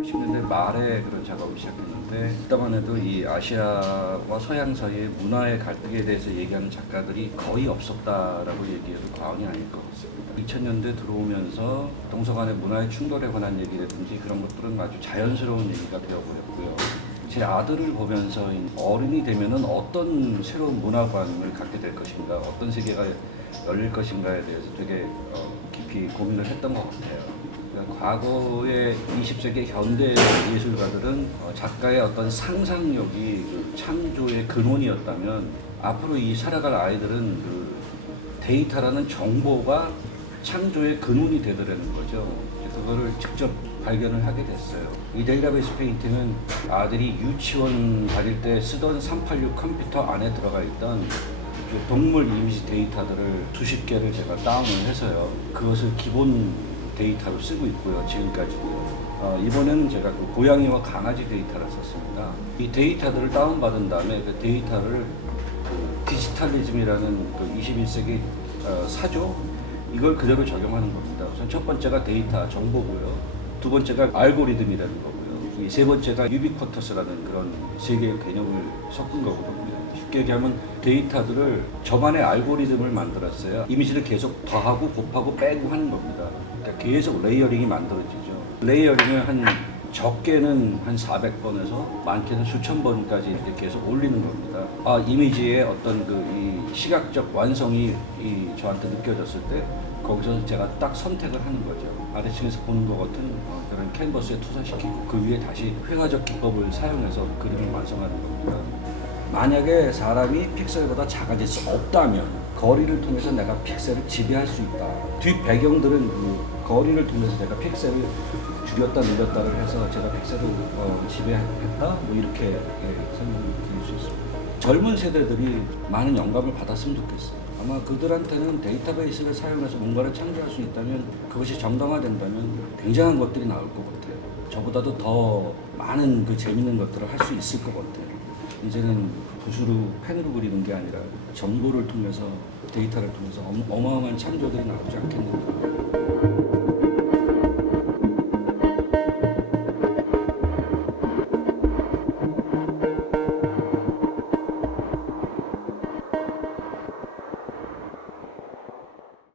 90년대 말에 그런 작업을 시작했는데 그때만 해도 이 아시아와 서양 사이의 문화의 갈등에 대해서 얘기하는 작가들이 거의 없었다라고 얘기해도 과언이 아닐 것 같습니다. 2000년대 들어오면서 동서 간의 문화의 충돌에 관한 얘기라든지 그런 것들은 아주 자연스러운 얘기가 되어버렸고요. 제 아들을 보면서 어른이 되면은 어떤 새로운 문화관을 갖게 될 것인가, 어떤 세계가 열릴 것인가에 대해서 되게 깊이 고민을 했던 것 같아요. 그러니까 과거의 20세기 현대 예술가들은 작가의 어떤 상상력이 그 창조의 근원이었다면 앞으로 이 살아갈 아이들은 그 데이터라는 정보가 창조의 근원이 되더라는 거죠. 그거를 직접 발견을 하게 됐어요. 이 데이터베이스 페인팅은 아들이 유치원 다닐 때 쓰던 386 컴퓨터 안에 들어가 있던 그 동물 이미지 데이터들을 수십 개를 제가 다운을 해서요. 그것을 기본 데이터로 쓰고 있고요. 지금까지도. 이번에는 제가 그 고양이와 강아지 데이터를 썼습니다. 이 데이터들을 다운받은 다음에 그 데이터를 그 디지털리즘이라는 그 21세기 사조 이걸 그대로 적용하는 겁니다. 우선 첫 번째가 데이터 정보고요. 두 번째가 알고리즘이라는 거고요. 이 세 번째가 유비쿼터스라는 그런 세 개의 개념을 섞은 거거든요. 쉽게 얘기하면 데이터들을 저만의 알고리즘을 만들었어요. 이미지를 계속 더하고 곱하고 빼고 하는 겁니다. 그러니까 계속 레이어링이 만들어지죠. 레이어링을 한 적게는 한 400번에서 많게는 수천 번까지 이렇게 계속 올리는 겁니다. 이미지의 어떤 이 시각적 완성이 저한테 느껴졌을 때 거기서 제가 딱 선택을 하는 거죠. 아래층에서 보는 것 같은 그런 캔버스에 투사시키고 그 위에 다시 회화적 기법을 사용해서 그림을 완성하는 겁니다. 만약에 사람이 픽셀보다 작아질 수 없다면 거리를 통해서 내가 픽셀을 지배할 수 있다. 뒷 배경들은 그 거리를 통해서 내가 픽셀을 줄였다 늘렸다를 해서 제가 픽셀을 지배했다. 뭐 이렇게 설명을 드릴 수 있습니다. 젊은 세대들이 많은 영감을 받았으면 좋겠어요. 아마 그들한테는 데이터베이스를 사용해서 뭔가를 창조할 수 있다면 그것이 정당화된다면 굉장한 것들이 나올 것 같아요. 저보다도 더 많은 그 재밌는 것들을 할 수 있을 것 같아요. 이제는 붓으로 펜으로 그리는 게 아니라 정보를 통해서 데이터를 통해서 어마어마한 창조들이 나오지 않겠는가.